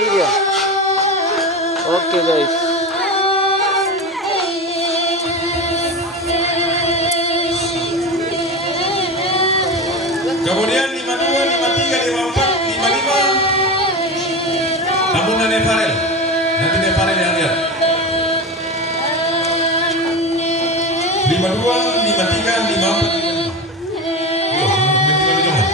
Video. Oke guys. Kemudian 52, 53, 54, 55. Namun Nefarel. Nanti Nefarel yang lihat. 52, 53, 54, 55.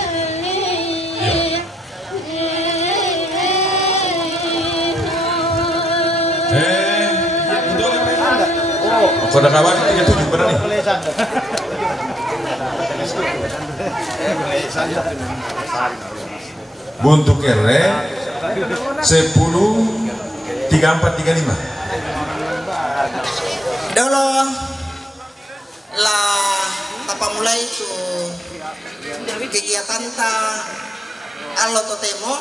Kode kawan 37 benar nih. Buntu kere 10 34 35. Dolo lah apa mulai itu kegiatan ta allo totemo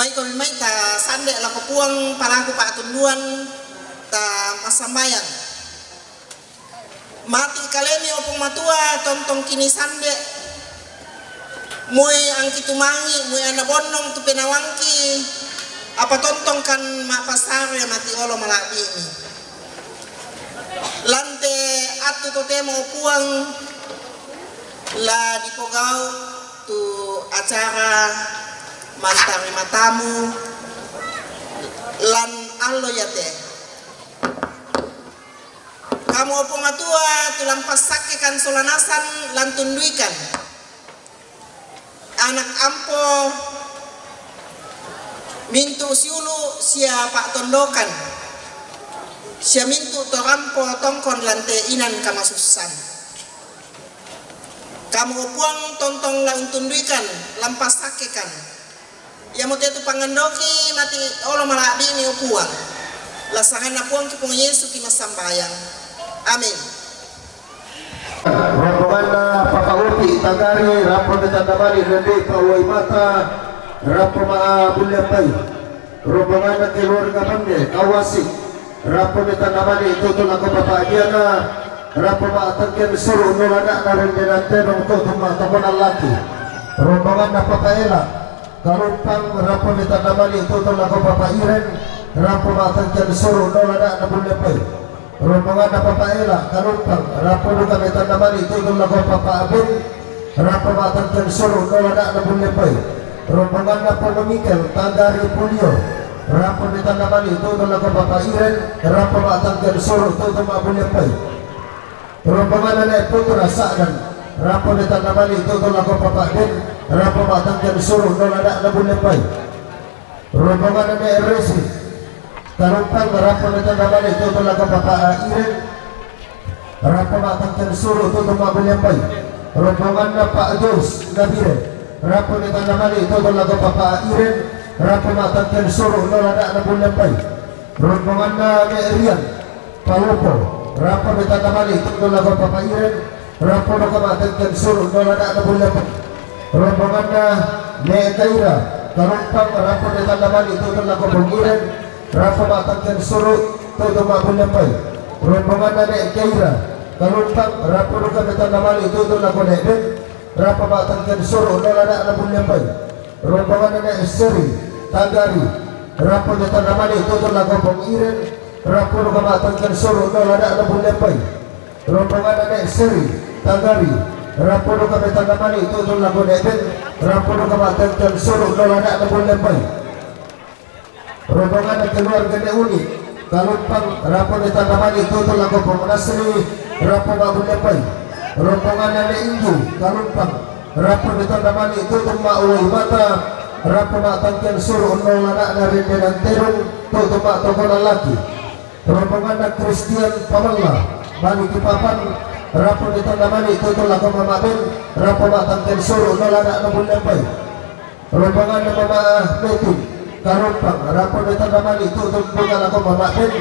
mai ta sande la kepuang palaku pak tunduan ta masambayan mati kalemi opong matua tontong kini sande moy angki tumangi moy anak bonong tu penawangki apa tontong kan mak pasar ya mati olo malabi ini lante atu to temo puang la dipogau tu acara mantari matamu lan allo yate kamu opong atua tulang pasake kan solanasan lan tunduikan anak ampo mintu siulu siapa tondokan sia mintu torampo tongkon lante inan kamasusan kamu opuang tontong lang tunduikan lampas sakekan ya mau itu pangandoki mati olo malabi ini opuang lasangan apuang kipong Yesus ki masambayang amin. Rombongan pakaupi tagari rapo ditandamani nende pawai mata rapo maa bulyapai rombongan keluarga bande kawasi rapo ditandamani tutul ako papagiana rapo maa tangkian suruh nulana narendenan tenong tutul maa tabunan laki rombongan napakaela kalumpang rapo ditandamani tutul ako papairen rapo maa tangkian suruh nulana nabulyapai rombongan napapaela kalumpang rapo duka metandamani tutul ako papaabin rapo maa tangkian suruh nulana nabulyapai rombongan napalamikel tagari pulyo rapo ditandamani tutul ako papairen rapo maa tangkian suruh tutul maa bulyapai rombongan anak putra sa'dan rapo ditandamani tutul ako papaabin rapo maa tangkian suruh nulana nabulyapai rombongan anak resi kalumpang rapo ditandamani tutul ako papairen rapo maa tangkian suruh tutul maa bulyapai rombongan na Pak Jos Nabire rapo ditandamani tutul ako papairen rapo maa tangkian suruh nulana nabulyapai rombongan na Rian Palupo rapo ditandamani tutul ako papairen rapo na maa tangkian suruh nulana nabulyapai rombongan na Kaira kalumpang rapo ditandamani tutul ako pangiren rapo maa tangkian suruh tutul maa bulyapai rombongan na Kaira kalumpang rapo na ditandamani tutul ako neben rapo maa tangkian suruh nulana nabulyapai rombongan na Seri Tagari rapo ditandamani tutul ako pangiren rapo na maa tangkian suruh nulana nabulyapai rombongan na Seri Tagari rapo na ditandamani tutul ako neben rapo na maa tangkian suruh nulana nabulyapai rombongan na keluarga na Uni kalumpang rapo ditandamani tutul ako pamunasri rapo maa bulyapai rombongan na Inju kalumpang rapo ditandamani tutul maa uway mata rapo maa tangkian suruh nulana na rindenan terong tutul maa tokonan laki rombongan na Christian Pamela bali kipapan rapon ito naman itutul ako mamabin rapo matangkin suro nalana na bulepay rombongan na mama metin karumpang rapon ito naman itutul bungal ako mamabin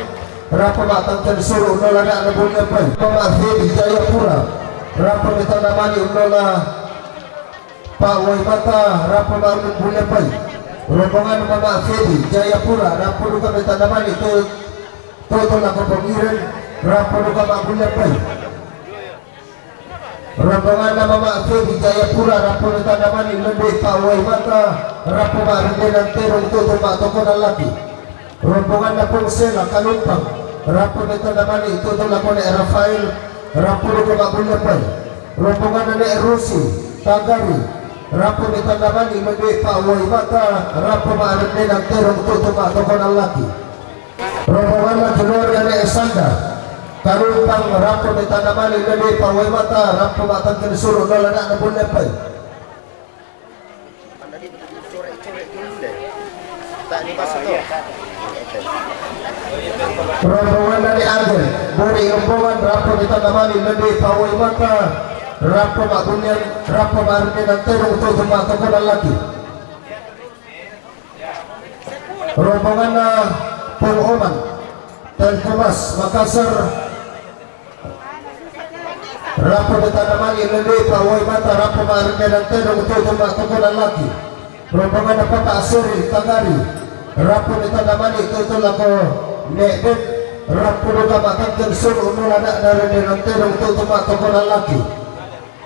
rapo matangkin suro nalana na bulepay mama Hedi Jayapura rapon ito naman unola Pawai Mata rapo maulun bulepay rombongan mama Hedi Jayapura rapo luka ito naman tutul ako pangiran rapo luka mabulepay rombongan nama Mak di Jayapura rapo na tanaman ilunde Pawai Mata rapo marinde ng terong tutul matoko ng laki rombongan na Pungsela Kalumpang rapo na tanaman itutul ako ni Rafael rapo na mabulepay rombongan na ni Erusi Tagari rapo na tanaman ilunde Pawai Mata rapo marinde ng terong tutul matoko ng laki rombongan na keluarga ni Esanda Karumpang rapo ni tanaman ilunde Pawai Mata rapo matangkin suruh nalana na bulepay rombongan na ni Agel Buri rombongan rapo ni tanaman ilunde Pawai Mata rapo mabunyan rapo marinde ng terong tutul matoko ng laki rombongan na Pang-Oman Telkomas Makassar rapo ni tanaman ilunde Pawai Mata rapo marinde ng terong tutul matoko ng laki rombongan na Papa Asuri Tagari rapo ni tanaman itutul ako Nekbet rapo luka matangkin suruh nulana na rinde ng terong tutul matoko ng laki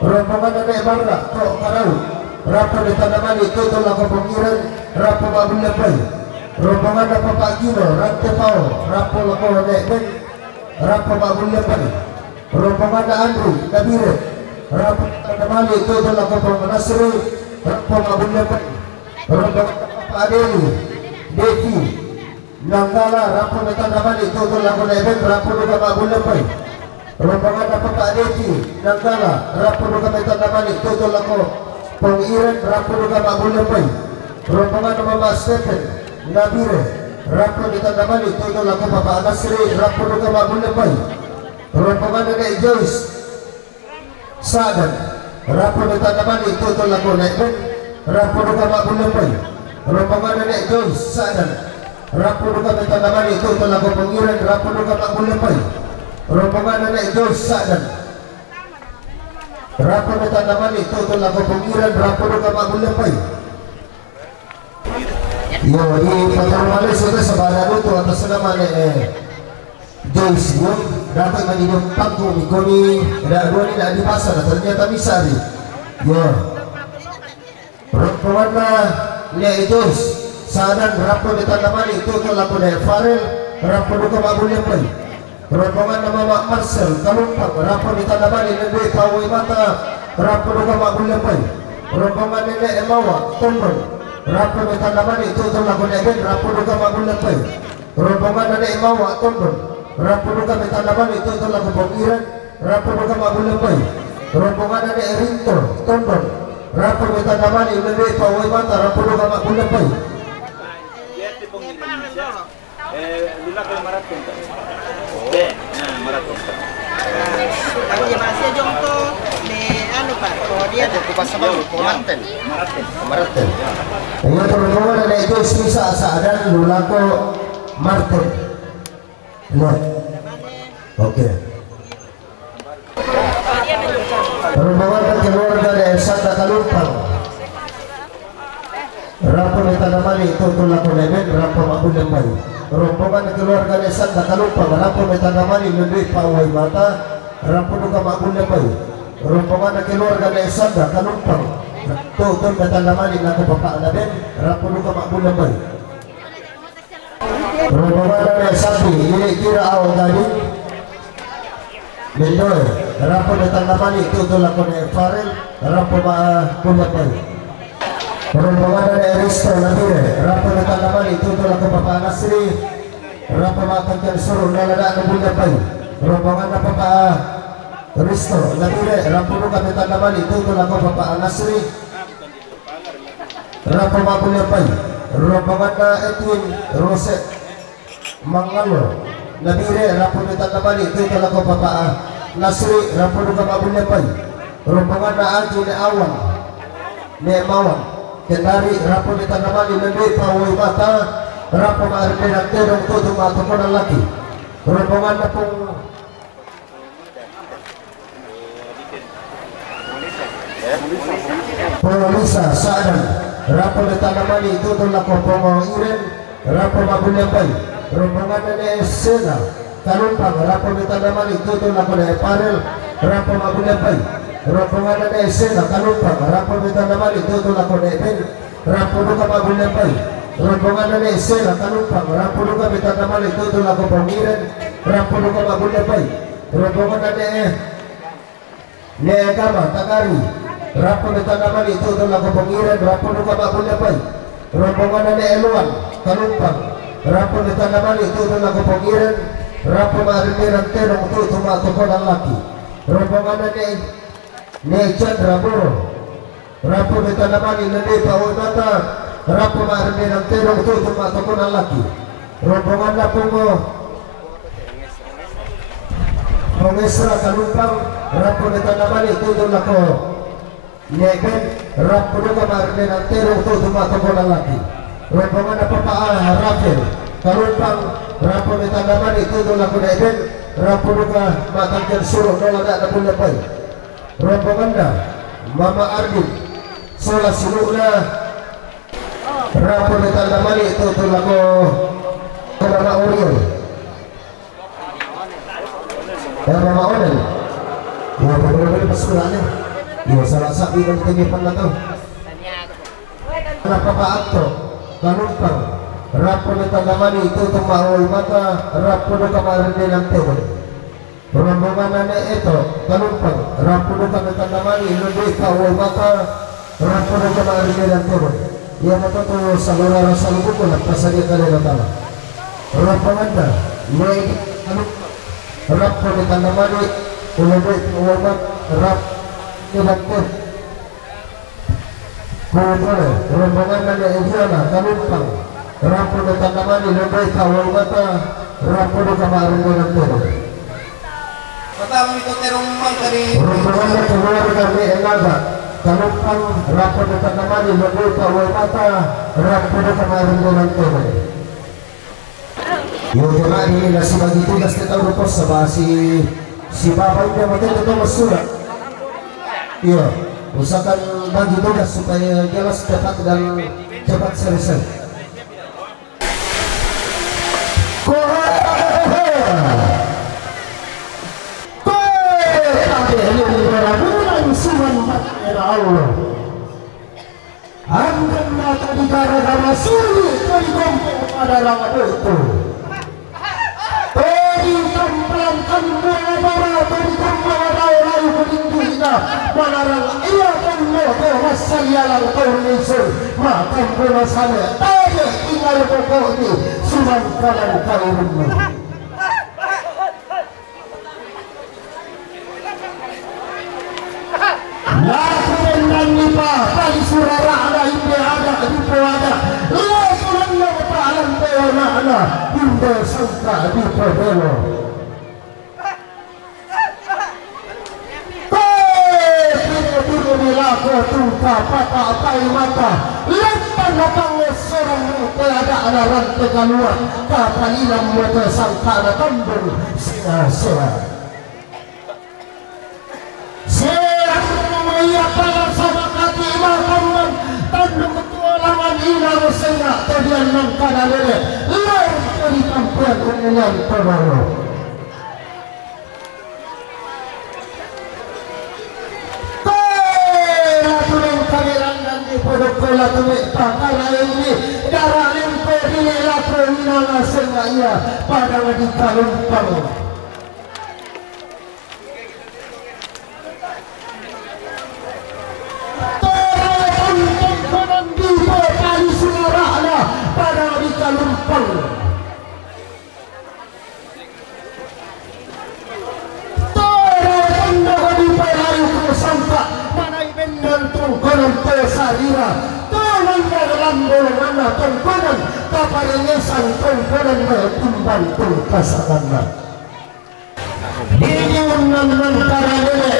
rombongan na Nebarra Tok Karau rapo ni tanaman itutul ako pangiran rapo mabulepay rombongan na Papa Gino Rantepao rapo lako Nekbet rapo mabulepay rombongan na Andrew Nabire rapo tanaman itutul ako panganasri rapo mabulepay rombongan na Papa Adeli Devi Nanggala rapo na tanaman itutul ako Nekbet rapo luka mabulepay rombongan na Papa Devi Nanggala rapo luka tanaman itutul ako pangiran rapo luka mabulepay rombongan na Mama Stephen Nabire rapo ni tanaman itutul ako Papa Anasri rapo luka mabulepay rombongan na Joyce Sadan rapo ni tanaman itutul ako Nekbet rapo luka mabulepay rombongan na Joyce Sadan rapo luka tanaman itutul ako pangiran rapo luka mabulepay rombongan na Joyce Sadan rapo ni tanaman itutul ako pangiran rapo luka mabulepay yo di patrol sudah sebarang itu atas nama Joyce Gun dapat meniduk panggung ikoni ada dua ni di pasar ternyata bisa nih yo rombongan na Joyce Sadan rapo di tanaman itutul ako Farel rapo luka mabulepay rombongan nama Mak Marcel Kalumpang rapo di tanaman ilunde Pawai Mata rapo luka mabulepay rombongan Nenek Emawa Tombol rapo ni tanaman itutul ako Nekbet rapo luka mabulepay rombongan Nenek Emawa Tombol rapo luka tanaman itutul ako pangiran rapo luka mabulepay rombongan Nenek Rinto Tombol rapo ni tanaman ilunde Pawai Mata rapo luka mabulepay Lagi masih jongko di anu Pak, kalau dia ada kupas sama Maraten. Ini rombongan ada itu bisa Sadan Lulako Marten. Lihat. Oke. Rombongan keluarga dari Santa Kalumpang. Rapo ni tanaman itutul ako Nekbet rapo mabulepay rombongan keluarga ni Santa Kalumpang rapo ni tanaman ilunde Pawai Mata rapo luka mabulepay rombongan keluarga ni Santa Kalumpang tutul ni tanaman ako Papa Anaben rapo luka mabulepay rombongan ni Sabi ini kira aw tadi Mendoy rapo ni tanaman itutul ako ni Farel rapo mabulepay rombongan dari Risto Nabire rapo na tanaman itutul ako Papa Nasri rapo matangkan suruh nalana na bulepay rombongan na Papa Risto Nabire rapo luka tanaman itutul ako Papa Nasri rapo mabulepay rombongan na Edwin Roset Mangalo Nabire rapon ditandamani itu lako papaa Nasri rapon ka mabulyapay rombongan na Aji ni Awan ni Mawan Kendari rapon ditandamani Nandui Pauwi Mata rapon maarde ng terong tutong matapon ang laki rombongan na pong Polisa Saadan rapon ditandamani tutong lako Pongoiren rapon mabulyapay rombongan na Sena Kalumpang rapon ditandamani tutong lako na Parel rapon mabulyapay rombongan na Sena Kalumpang rapon ditandamani tutong lako na Ben rapon ka mabulyapay rombongan na Sena Kalumpang rapon ka ditandamani tutong lako Pongiren rapon ka mabulyapay rombongan na Gama Tagari rapon ditandamani tutong lako Pongiren rapon ka mabulyapay rombongan na Eluan Kalumpang rapon ditandamani tutong lako Pongiren rapon maarimiran tenong tutong matapon ang laki rombongan na Chandra Boro rapon ditandamani Nandui Pauwi Mata rapon maarimiran tenong tutong matapon ang laki rombongan na Pongesra Kalumpang rapon ditandamani tutong lako Neben rapon ka maarimiran tenong tutong matapon ang laki rombongan na Papaa Rafael Kalumpang rapon ditandamani tutong lako Neben rapon ka matangkan suruh nolada na bulyapay rombongan na Mama Ardin Sola Silula rapon ditandamani tutong lako Mama Oriol Mama Onel ya berbeda pasukannya ya salah satu yang tinggipan na to Napakaakto Kalumpang rapon ditandamani tutong Pauwi Mata rapon ka maarinde ng tewon rombongan na ito Kalumpang rapon ka ditandamani Nandui Pauwi Mata rapon ka maarinde ng tewon iya matuto sa lorara sa lubukon at pasagay kanila tala rombongan na Kalumpang rapon ditandamani Nandui Pauwi Mata rapon ng tewon rombongan na Ediana Kalumpang rapon ditandamani Nandui Pauwi Mata rapon ka maarinde ng tewon Pertama itu terong dari rombongan na keluarga ni Elaga Kalumpang rapon ditandamani Nandui Pauwi Mata rapon ka maarinde ng tewon yung jemaah ini nasi bagi tugas kita udah sama si bapak ini mungkin kita masulah iya usahakan bagi tugas supaya jelas cepat dan cepat selesai Angkat mata di gara-gara sulit dari gompong pada lama itu Tadi tempelkan bola bara Tadi tempel rai meningginya Manarang ia pemoto Masalialang kaunisur Makan bola sana Tadi tinggal pokok ini Suman kanan kairunmu Lakukan dan nipa Tadi surara ada Himbe ada Hipo ada Lakukan yang ta'alam Teona ada Himbe sangka Hipo Delo Tepino nilako Tungka pata Atai mata Lepan lapang Serang Tiada ada rantai keluar Kapalilang Mata sangka ada Tambung Singa-singa Iya pada sama kati makamman tandung ketualangan hilang senyak tadian nangkada lele lain dari tampian umumnya terbaru Ratu yang kageran dan di podok kola tumik pakala ini darah lempe dini laku minala senyaknya pada wadi Kalumpang Kalumpang Toro tanda di perayu kusangka Manay benang tungkonan pesarira Tolong lambung mana tongkonan kaparengesan tongkonan timban tungkasanana ini unang karanele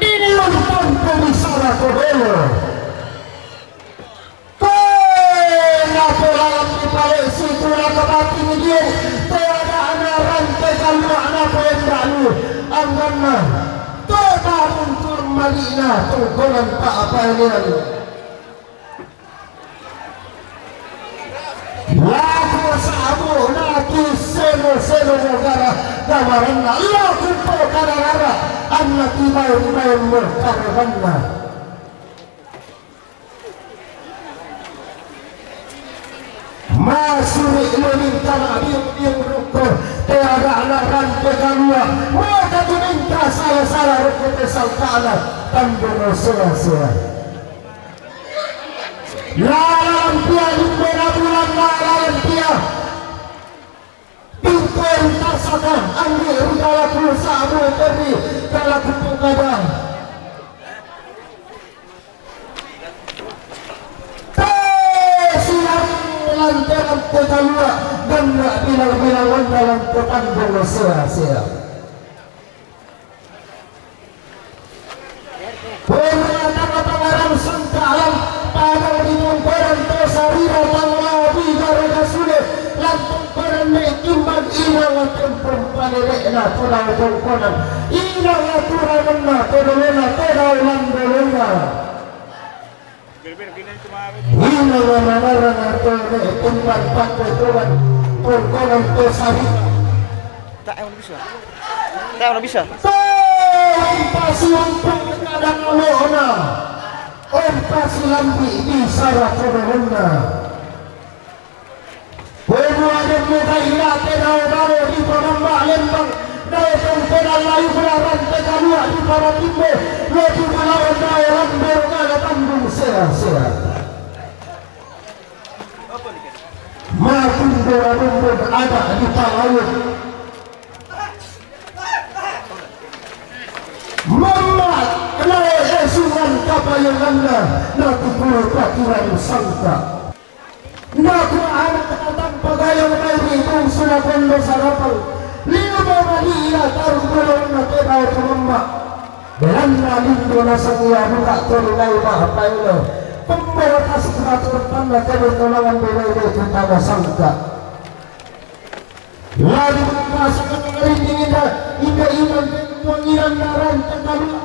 ini unang komisara kodelo laporan di balik situ nakabati dia tiada anak rantai kalau anak pendalu angkana toda muncul malina tongkonan tak apa ini laku sabu naki seno negara kamarana laku pokarara anak tiba-tiba merkarana masuri meminta biung rukun tiada anak rantai kalua maka diminta salah rukun tesalkana tandung sela-sela lalang pia limbera bulan lalang pia pintuan tasakan ambil udara pulsa abu teri kalau kupung kadang lantaran kekalua dan nak bilang-bilang dalam ketandung sia-sia. Pengatang-atangaran sangkalan pada dimungkaran tesarira tanglawi gara sulit lantung peran mekimbang ilang tempung panelekna todau tongkonan ilang aturanna todolena todau landolena Hina nanaran atau tempat pantai tuan tongkonan tesari. Tak yang bisa. Pasi untuk kadang lona, pasi lambi di sarah kodona. Pernah ada muda ilah tenau baru di penambah lembang. Dalam pedal layu beraran tegalua di para timbe. Lebih melawan daerah bergala tandung sehat-sehat. Makin berabung ada di Palawan. Mamat kelai esungan kapayang anda naku puluh pakiran sangka. Naku anak datang pagayang bayi kung sunapon do sarapal. Lima malila tarung bulong na tebao tumamba. Belanda lindo na sa iya buka tulay mahapailo. Pemberotas keraturan na tenong bilay kung taga sangka. Lagi mengkasakan mengerinding indah-indah pengiran naran tegalua.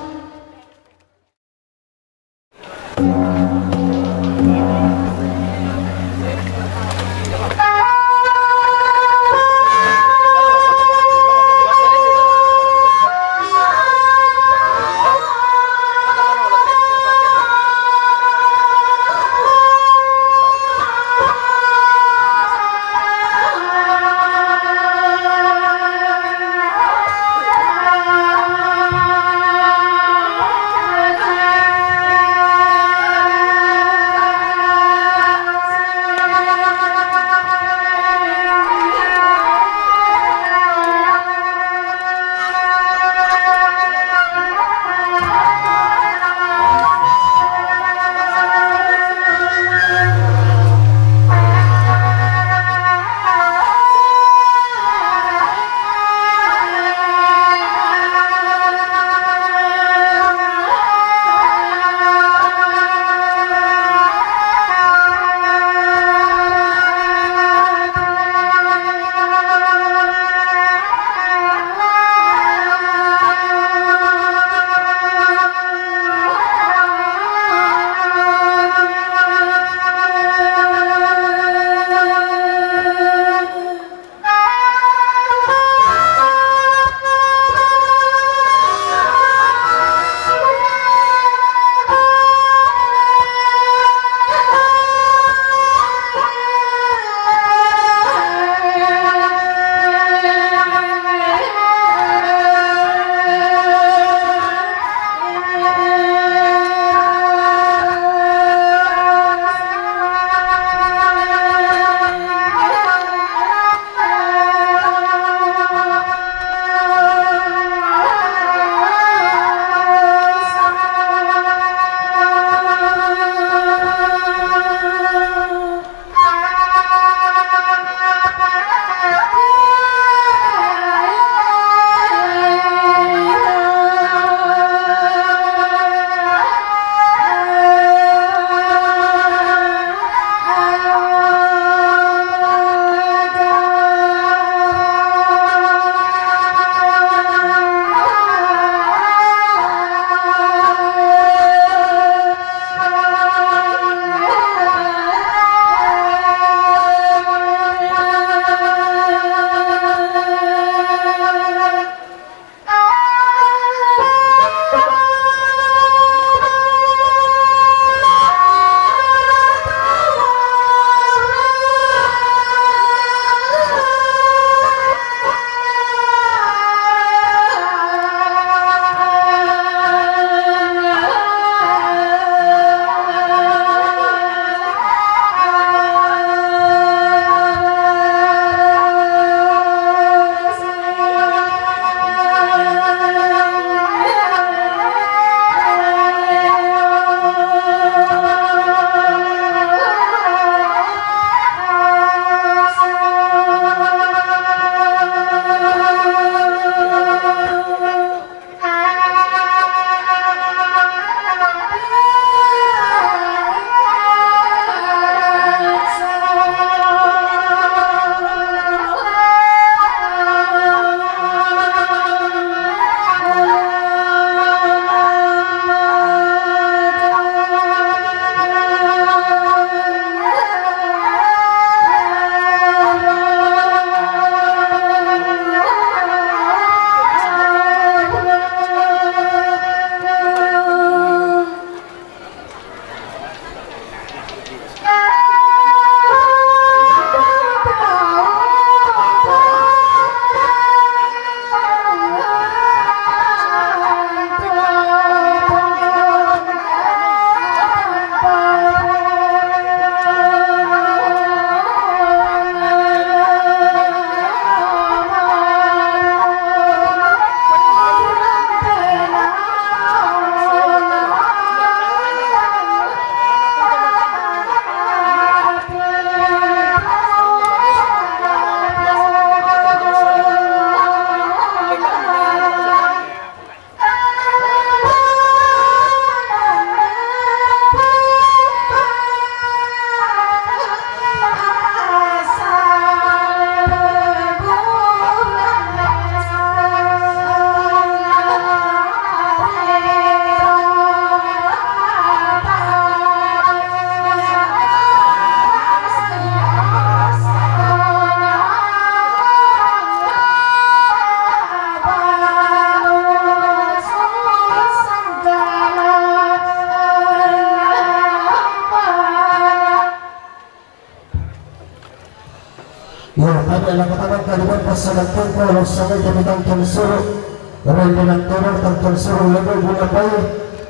pasalan tengko los samay gamitang tonsuro garay bilang turong tang tonsuro lagoy bulan bayo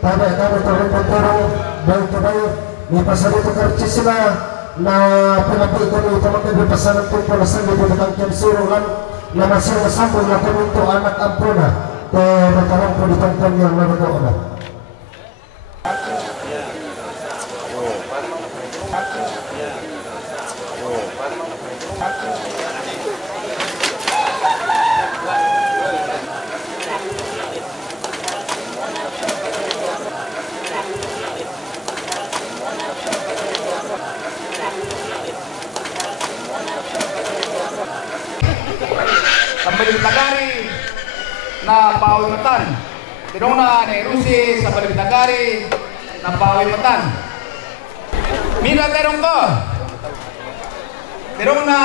tabay kami turong pagturong bayo kabayo may pasalito karchi sila na pinapi ko ni pamagkabi pasalan tengko los samay gamitang tonsuro lan na masing-masambong na kumunto anak ampuna pero tarong ko ditang kanyang nanagoon. Balibitagari na pawimatan. Tinong na Rusi sa Balibitagari na pawimatan. Mina terong ko. Tinong na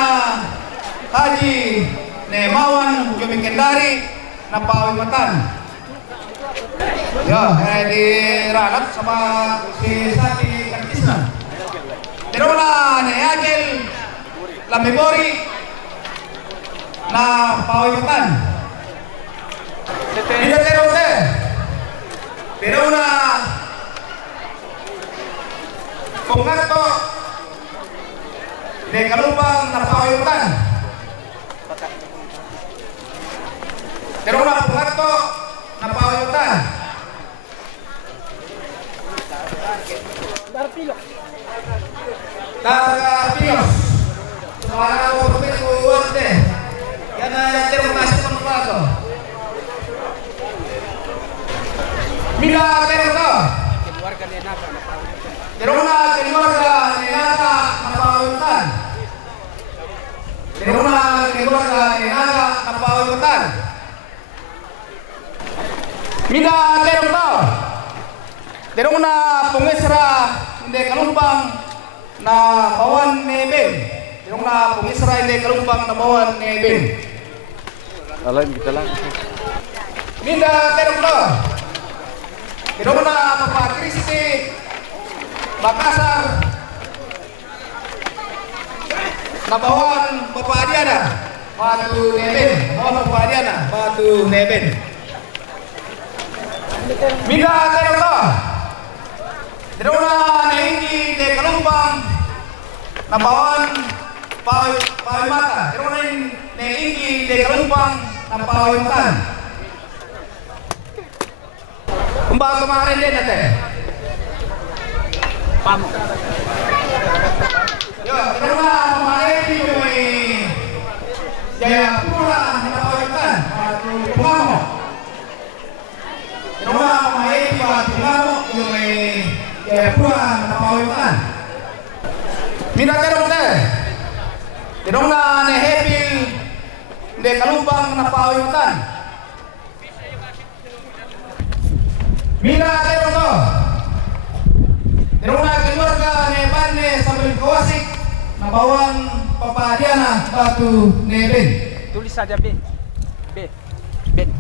Haji Nemawan Jumikendari na pawimatan. Ya, di ralat sama si Sati Kartisna. Tinong na Agil Lamibori na pawimatan. Tidak terote. Pero na Pungato de Kalupang na pawimatan. Pero na Pungato na pawimatan. Darpilos. Suara ko ko uwante. Yan na terminasi pagbago. Mila terminal. Teruna keluarga Nenaka Napawutan. Teruna keluarga Nenaka Napawutan. Mila terminal. Teruna pengesra inde Kalumpang na bawan neben. Teruna pengesra inde Kalumpang na bawan neben. Alain kita lang. Minda terungko. Teruna Papa Kristi Makassar Nabawan Papa Adiana Batu Neben. Bawan Papa Adiana Batu Neben. Minda terungko. Teruna Neinggi de Kalumpang Nabawan Pawimata. Teruna Neinggi de Kalumpang Napawimatan. Kumbang kemarin din natin. Pam. Yo, ito na kemarin yung may Jayapura Napawimatan. Pumamo. Ito na kemarin yung may Jayapura Napawimatan. Minatanong natin. Ito na nehepil de Kalumpang na pawimatan. Mina terong ko. Terong na keluarga Nebane sambil kawasik na bawang Papa Diana Batu Neben. Tulis saja B. B. Ben.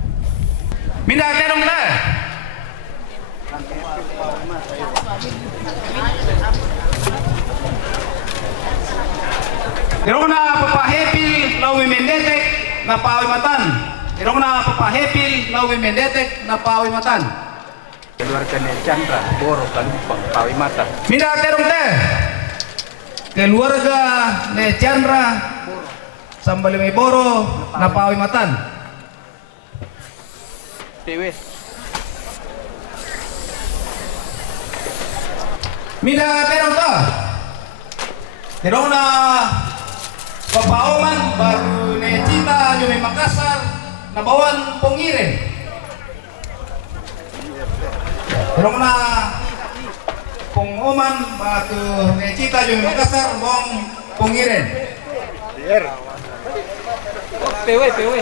Mina terong na. Terong na Papa Happy Lawi Mendetek na pawimatan. Terong na Papa Happy Lawi Mendetek na pawimatan. Keluarga Chandra Boro Kalumpang pawimatan. Minda terong teh. Keluarga Chandra Sambalimay Boro na pawimatan. PW. Minda terong to. Terong na Papaoman baru Cita Yume Makassar na bawan Pongiren. Terong na Pongoman batu Cita Yume Makassar bawang Pongiren. PW.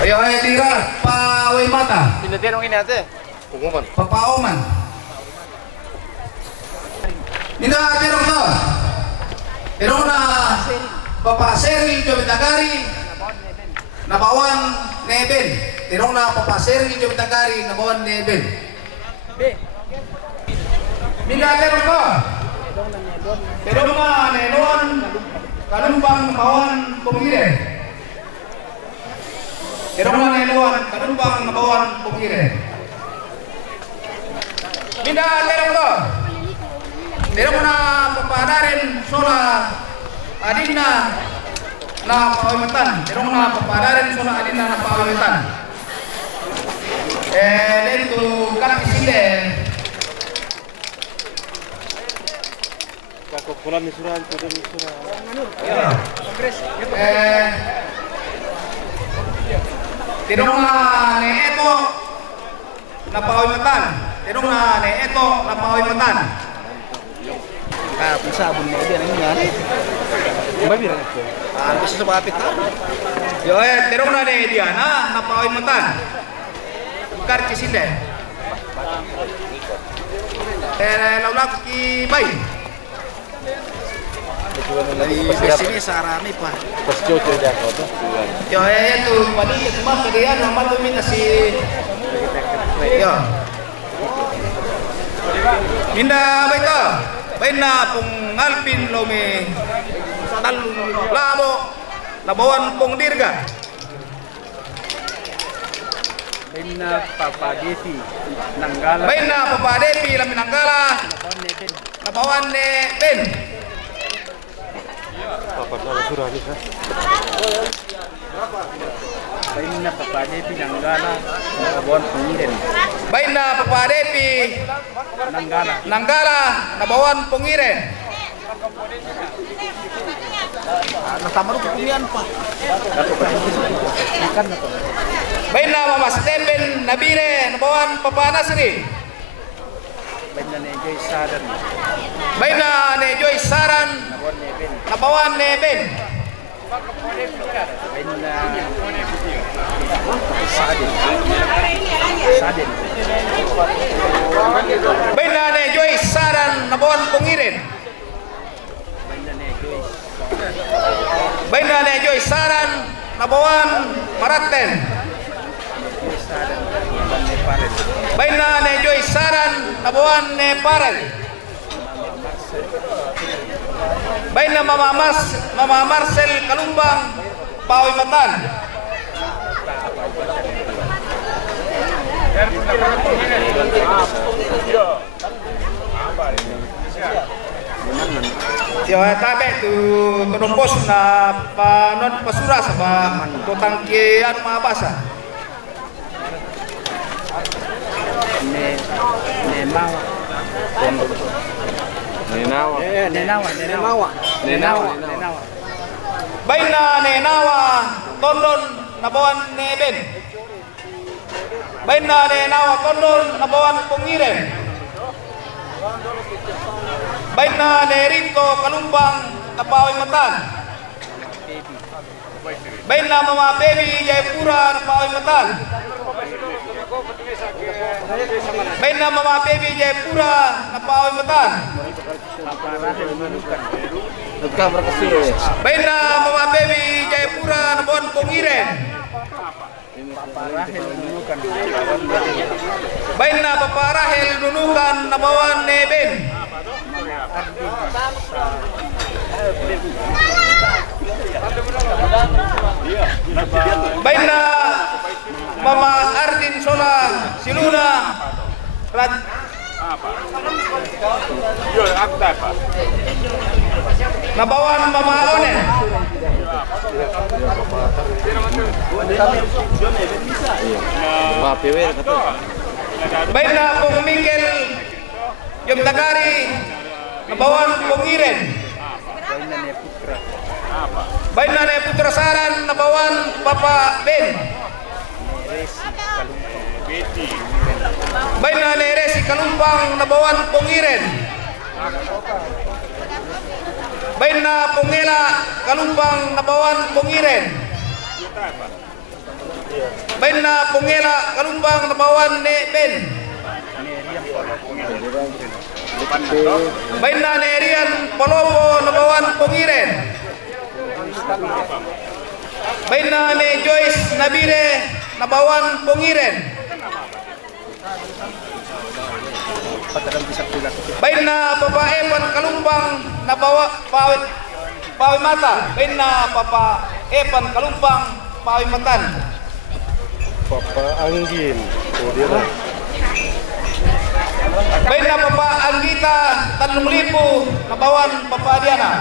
Ayo tira Pawimata. Pinaterong ini ate. Pengumuman. Papaoman. Minda terong to. Terong na Bapak Seril Jomitagari Nabawan Neben. Terong na Bapak Seril Jomitagari Nabawan Neben. B. Minda terong ko. Terong na Nenon Kalumpang nabawan Pungiren. Irong na nabawan Kalumpang nabawan Pungiren. Minda terong to. Terong na papadarin sola adina na pawimatan. Terong na papadarin sola adina na pawimatan. Dito kaki sile. Kukulan ni Suran, kukulan ni Suran. Tinong na ni Eto na pawimatan. Tinong na ni Eto na pawimatan. Sabon na dia nang ngani. Babi ra ko. Bisa sa mapit ta. Yo tinong na ni Diana na pawimatan. Karci sinde. Laulak ki bay. Sini sarami pa. Pas jojo jako to. Yo itu padi cuma kalian nama tu minta si. Yo. Minda baito. Baina pung Alvin Lomi tal labo labawan pung Dirga. Baina Papa Devi Nanggala. Baina Papa Devi Lamin Nanggala. Labawan ne Ben. Papa na Surani ha. Baina Papa Devi Nanggala labawan Pungiren. Baina Papa Devi Nanggala nabawan Pungiren. Nasamaru kumian pa. Ikan na to. Baina Mama Stephen Nabire nabawan Papa Nasri. Baina ne Joy Sadan. Baina ne Joy Saran nabawan ne Ben. Baina Saden. Saden. Baina ne Joy Saran nabawan Pungiren. Baina ne Joy Saran nabawan Maraten. Baina ne Joy Saran nabawan ne Parel. Baina Mama Marcel Kalumbang Pawimatan. Yo tabe tu tonompos na panon pasura sa ba tutangkian mga basa. Nenawa. Baina Nenawa Tondon nabawan Neben. Baina Nenawa Tondon nabawan Pungiren. Baina Nerito Kalumpang Napawimatan. Baina Mama Baby Jayapura Napawimatan. Baina Mama Baby Jayapura Napawimatan. Baina Mama Baby Jayapura nabawan Pungiren. Baina Papa Rahel Nunukan nabawan Neben. Baina Mama Ardin Sola Siluna nabawan Mama Onen. Baina Pung Miguel Yom Tagari nabawan Pungiren. Baina ne Putra Saran nabawan Papa Ben. Baina ne Resi Kalumpang nabawan Pungiren. Baina Pungela Kalumpang nabawan Pungiren. Baina Pungela Kalumpang nabawan ne Ben. Baina ne Rian Polopo nabawan Pungiren. Baina ne Joyce Nabire nabawan Pungiren. Baina Papa Evan Kalumpang nabawa pawit Pawi Mata. Bain na Papa Epan Kalumpang Pawi Matan. Papa Anggin. Oh dia lah. Bain na Papa Anggita Tanlung Lipu Nabawan Papa Adiana.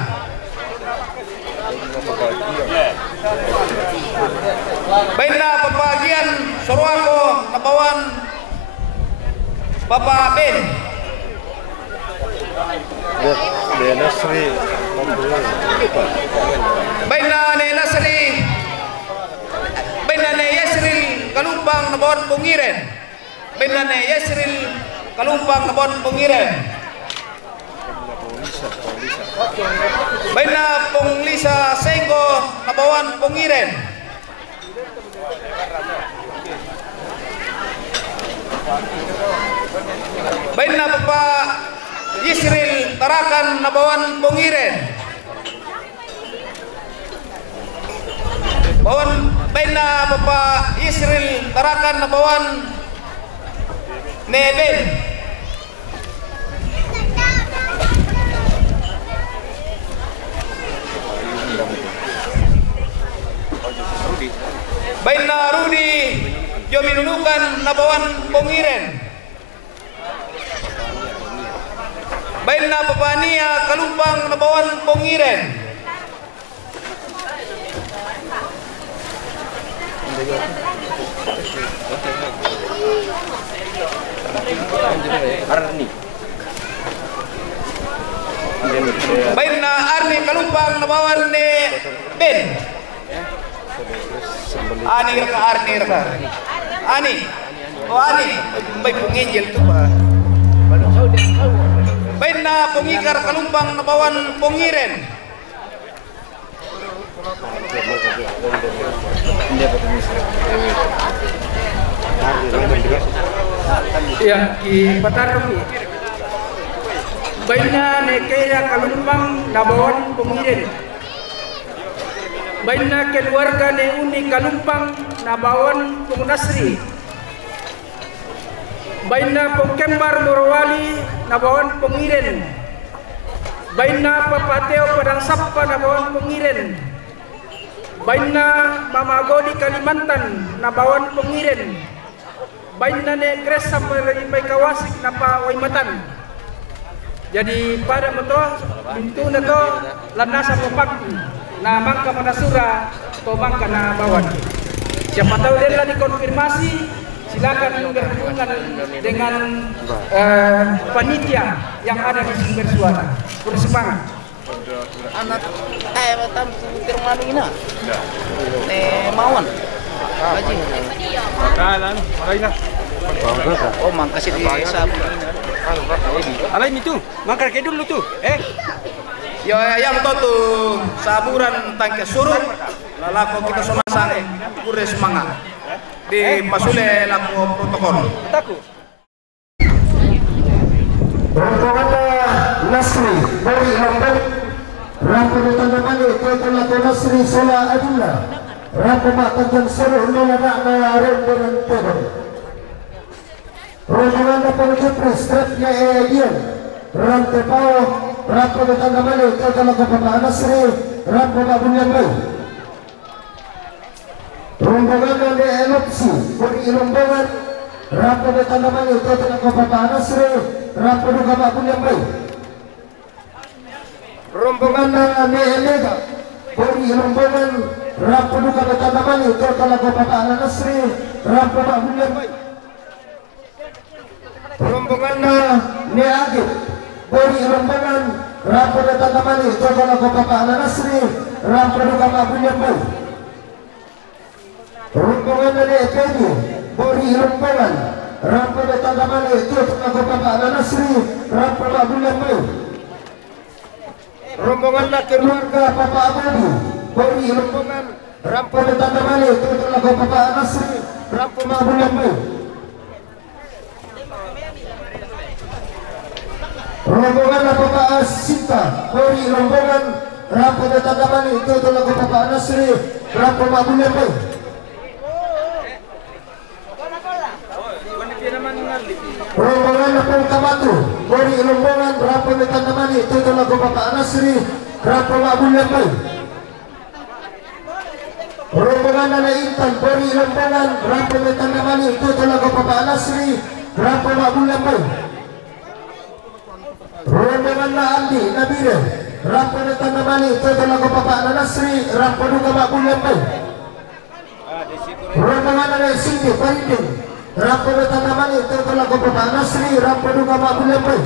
Bain na Papa Gian Sorwako Nabawan Papa Ben. Dia Sri. Bain na Nasri. Bain na Yesril Kalumpang Nabawan Pungiren. Bain na Yesril Kalumpang Nabawan Pungiren. Bain na Ponglisa Sengko Nabawan Pungiren. Bain na Papa Yisril Tarakan Nabawan Pungiren. Bain na Papa Yisril Tarakan Nabawan Neben. Bain na Rudi Jominunukan Nabawan Pungiren. Bain na Papa Nia Kalumpang Nabawan Pungiren. Bain na Arni Kalumpang Nabawan ni Ben. Ani raka Arni raka. Ani. Oh Ani. Baik pengingil tu pa. Bain na Pungikar Kalumpang Nabawan Pungiren. Ya, di Patarong. Bain na Nekera Kalumpang Nabawan Pungiren. Bain na keluarga ni Uni Kalumpang Nabawan Pungnasri. Bain na Pongkembar Morowali Nabawan Pungiren. Bain na Papateo Padang Sapa Nabawan Pungiren. Bain na Mama Godi Kalimantan Nabawan Pungiren. Bain na ne Gres sampai Kawasik Napa Waimatan. Jadi pada moto pintu na to lanasa papak na mangka manasura to mangka na bawan. Siapa tahu dia telah dikonfirmasi, silakan berhubungan dengan panitia yang ada di sumber suara. Bersemangat. Anak batam sumber mana ina? Mawon. Haji. Kalan, makailah. Oh, mangkasi di sa. Alay itu, mangkar kayak dulu tuh. Yo yang tu saburan tangke surut lalako kita somasang kure semangat di pasule laku protokol. Taku. Rombongan Nasri dari Lombok, Rampo Tandaman itu telah Nasri Sola Adula, Rampo Matanjang Seru Nola Nakna Rombongan Tebon. Rombongan Pengcepres Stratnya Edian, Rampo Pau, Rampo Tandaman itu telah Bapak Nasri, Rampo Babunyan Bay. Rombongan dari Elopsi, dari Rombongan Rampo Tandaman itu telah Bapak Nasri, Rampo Babunyan Bay. Rombongan dari Elega, dari Rombongan Rampo Tandaman itu telah Bapak Nasri, Rampo Babunyan Bay. Rombongan Neagit dari rombongan Rampo Tandaman itu adalah Bapak Nasri, Rampo Babunyan Bay. Rombongan dari Ekeni dari rombongan Rampo Tandaman itu adalah Bapak Nasri, Rampo Babunyan Bay. Rombongan keluarga Bapak Abadi dari rombongan Rampo Tandaman itu adalah Bapak Nasri, Rampo Babunyan Bay. Rombongan Bapak Sinta dari rombongan Rampo Tandaman itu adalah Bapak Nasri, Rampo Babunyan Bay. Rombongan Pongkamatu dari rombongan Rampo Tandaman itu adalah Bapak Nasri, Rapo Mabulan Bay. Rombongan Nana Intan Bori Lombongan Rapo Metandamani Tutul Lago Papa Nasri Rapo Mabulan Bay. Rombongan Na Andi Nabire Rapo Metandamani Tutul Lago Papa Nasri Rapo Duga Mabulan Bay. Rombongan Nana Sindi Parinding Rapo Metandamani Tutul Lago Papa Nasri Rapo Duga Mabulan Bay.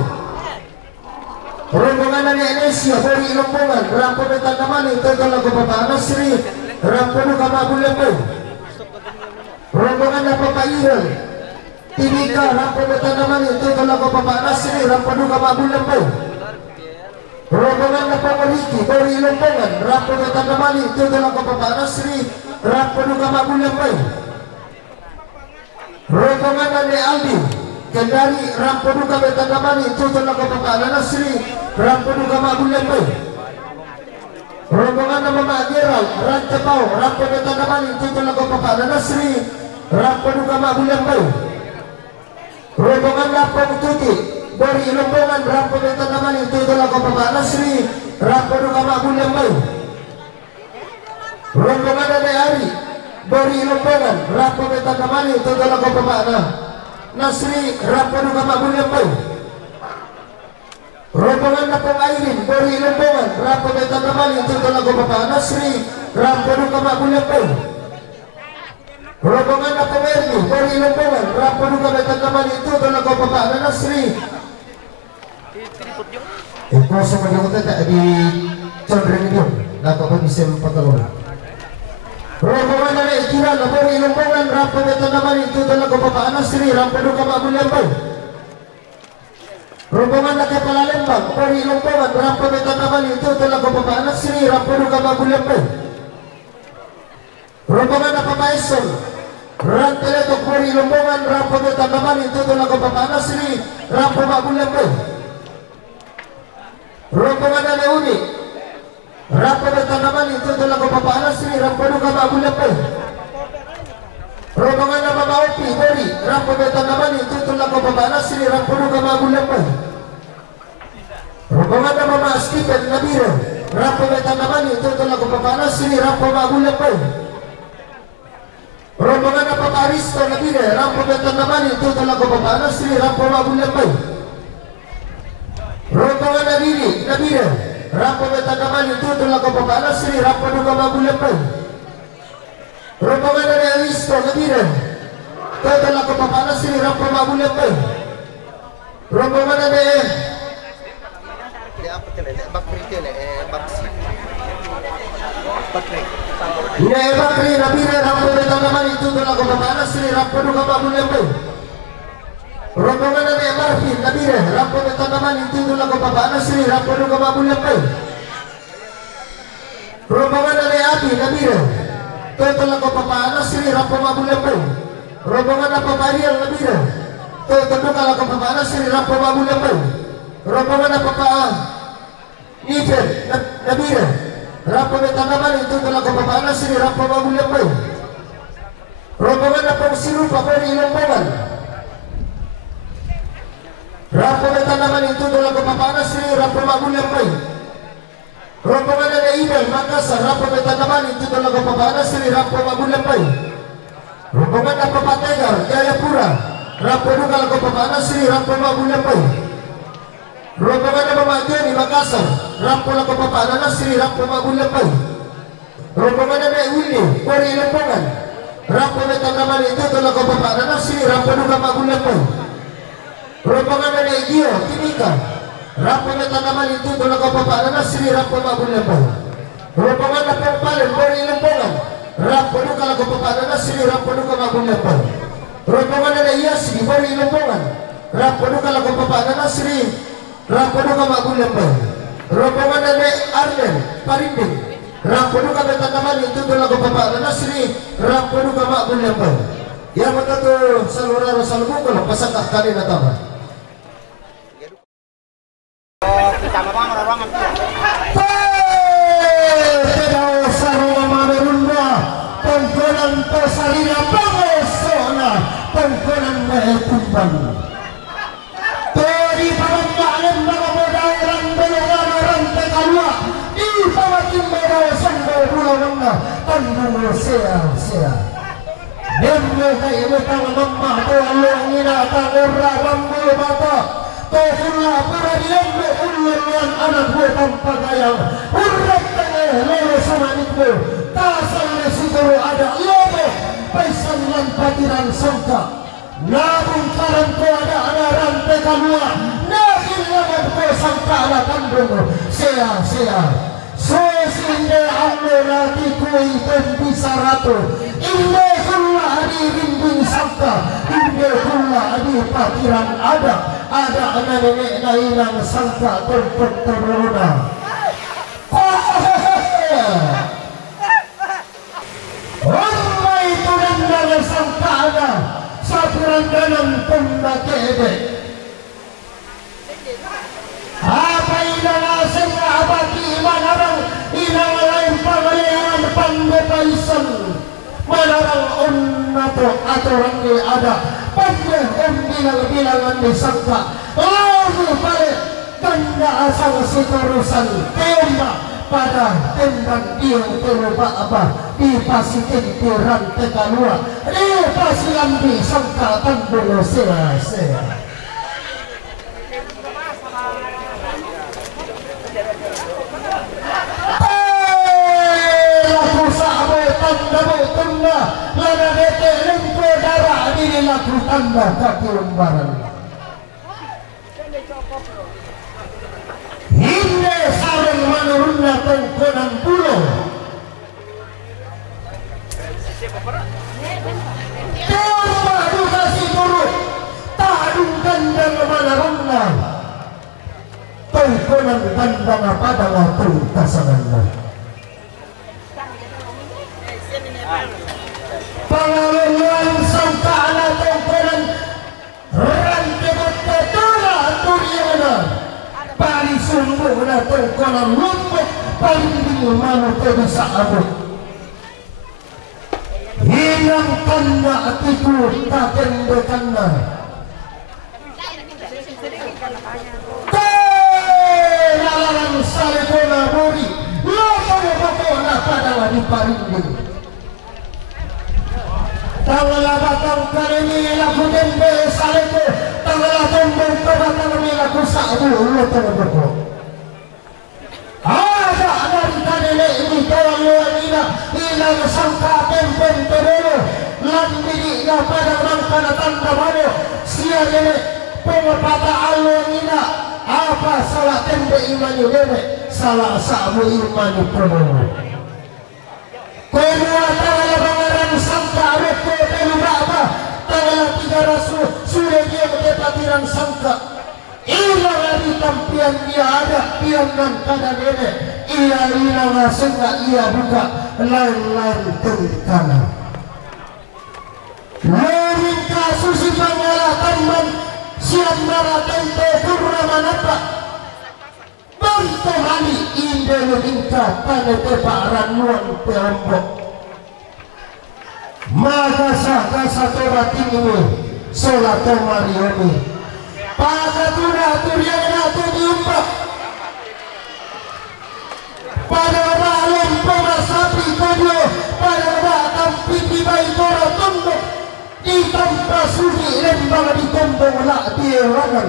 Rombongan Nana Enesia Bori Lombongan Rapo Metandamani Tutul Lago Papa Nasri Rapo Duga Mabulan Bay. Rombongan Na Papa Iral Timika Rapo Metandamani Tutul Lago Papa Nasri Rapo Duga Mabulan Bay. Rombongan Na Papa Riki Bori Lombongan Rapo Metandamani Tutul Lago Papa Nasri Rapo Duga Mabulan Bay. Rombongan Na Aldi Kendari Rapo Duga Metandamani Tutul Lago Papa Nasri Rapo Duga Mabulan Bay. Rombongan Na Mama Gerald Rancapau Rapo Metandamani Tutul Lago Papa Nasri Rapo Duga Mabulan Bay. Rombongan Na Pong Tuti Bori Lombongan Rapo Metandamani Tutul Lago Papa Nasri Rapo Duga Mabulan Bay. Rombongan Na Ari Bori Lombongan Rapo Metandamani Tutul Lago Papa Nasri Rapo Duga Mabulan Bay. Rombongan Na Pong Airin Bori Lombongan Rapo Metandamani Tutul Lago Papa Nasri Rapo Duga Mabulan Bay. Rombongan Na Pong Erni Bori Lombongan Rapo Duga Metandamani Tutul Lago Papa Nasri kosong menjenguknya tak di condreng itu Dato' Pabisem Patalon. Rombongan Na Ikiran Bori Lombongan Rapo Metandamani Tutul Lago Papa Nasri Rapo Duga Mabulan Bay. Rombongan Na Kepala Lembang Bori Lombongan Rapo Metandamani Tutul Lago Papa Nasri Rapo Duga Mabulan Bay. Rombongan Na Papa Eson Ranteletok Bori Lombongan Rapo Metandamani Tutul Lago Papa Nasri Rapo Mabulan Bay. Rombongan Na Leuni Rapo Metandamani Tutul Lago Papa Nasri Rapo Duga Mabulan Bay. Rombongan Na Mama Opi Bori Rapo Metandamani Tutul Lago Papa Nasri Rapo Duga Mabulan Bay. Rombongan Na Mama Stephen Nabire Rapo Metandamani Tutul Lago Papa Nasri Rapo Mabulan Bay. Rombongan Na Papa Aristo Nabire Rapo Metandamani Tutul Lago Papa Nasri Rapo Mabulan Bay. Rombongan Na Lili Nabire Rapo Metandamani Tutul Lago Papa Nasri Rapo Duga Mabulan Bay. Rombongan Na Aristo Nabire Tutul Lago Papa Nasri Rapo Mabulan Bay. Rombongan Na Bakri Nabire Rapo Metandamani Tutul Lago Papa Nasri Rapo Duga Mabulan Bay. Rombongan Na Marvin Nabire Rapo Metandamani Tutul Lago Papa Nasri Rapo Duga Mabulan Bay. Rombongan Na Abi Nabire Tutul Lago Papa Nasri Rapo Mabulan Bay. Rombongan Na Papa Ariel Nabire Tutul Lago Papa Nasri Rapo Mabulan Bay. Rombongan Na Papa Nifer Nabire Rapo Metandamani Tutul Lago Papa Nasri Rapo Mabulan Bay. Rombongan Na Pong Sirupa Bori Lombongan Rapo Metandamani Tutul Lago Papa Nasri Rapo Mabulan Bay. Rombongan Na Ibel Makassar Rapo Metandamani Tutul Lago Papa Nasri Rapo Mabulan Bay. Rombongan Na Papa Tegar Jayapura Rapo Duga Lago Papa Nasri Rapo Mabulan Bay. Rombongan Na Mama Jenny Makassar Rapo Lago Papa Nasri Rapo Mabulan Bay. Rombongan Na Willy Bori Lombongan Rapo Metandamani Tutul Lago Papa Nasri Rapo Duga Mabulan Bay. Rombongan Na Gio Timika Rapo Metandamani Tutul Lago Papa Nasri Rapo Mabulan Bay. Rombongan Na Pempalen Bori Lombongan Rapo Duga Lago Papa Nasri Rapo Duga Mabulan Bay. Rombongan Na Yasri Bori Lombongan Rapo Duga Lago Papa Nasri Rapo Duga Mabulan Bay. Rombongan Na Arlen Parinding Rapo Duga Metandamani Tutul Lago Papa Nasri Rapo Duga Mabulan Bay. Yang betul saluran salbukul pasakah kali natama. Kita memang ruangan. Tidak sarung mamerunda pengkolan posalina pangosona pengkolan mehetumban. Tori pamambalan mga modal orang belongan orang tekalua di Tandung sea Demme kay utang mamma to along ina tangora bambu bata to fulla para diambe ulun anak gue tanpa gayang urap tengah lolo sumanit gue tasal resitoro ada lobo paisan lan patiran sangka nabung karan ko ada rantai kamua nakin lawan ko sangka ala tandung sea so sinde allo lagi kui bisa ratu inde kulla adi bimbing sangka inde kulla adi patiran ada nenek na ilang sangka tempat teruna Ramai turun dari sangka ada sapiran dalam tunda kede apa ilang asing abadi manarang ilang lain pangalayan pandepaisan manarang unnato aturangi ada pandai bilang-bilangan disangka lalu balik tanda asal siturusan tembak pada tembak dia terlupa apa di pasitin tiran tekalua di pasilan disangka tandung sea laku sa'abo tanda lana dete lengko darah diri laku tanda kaki lembaran hinde sarang manurunna tengkonan pulau coba dukasi turut ta'adung kandang manurunna tengkonan kandang padang tungkasananna pangalaman sangka ala tengkonan rantai betul turiana pali sumbu na tengkonan lumpuk paling bingung mana bisa abut hilang tanda atiku tak kendekanna lalang salekona buri lopong-lopongna padang di parinding tangala batang kareni laku dembe saleko tangala tombong batang ni laku sa'bu ulo tengok ada dari kanele ini tawang luar ilang sangka tempen terolo lan diri na padang mangkana tanda mano sia nene pengepata alo ina apa salah tembe imani nene salah sa'bu imani terolo Kemua tangala bangaran sangka awetko peluga apa tangala 300 sudah dia ketepatiran sangka ila lagi tampian dia ada piangan kada nenek ia ila sehingga ia buka lain-lain tengkana lemin kasus bangala tamban siap nara tempe kurra manapa bantu hari inde lingka tane teparan nuan teombok maka sah torat ini solat marioni pada turiana diumbak pada malam pemasapi kodio pada batang piti bayi tora tombok di tanpa suci lembang di tombok lak diewangan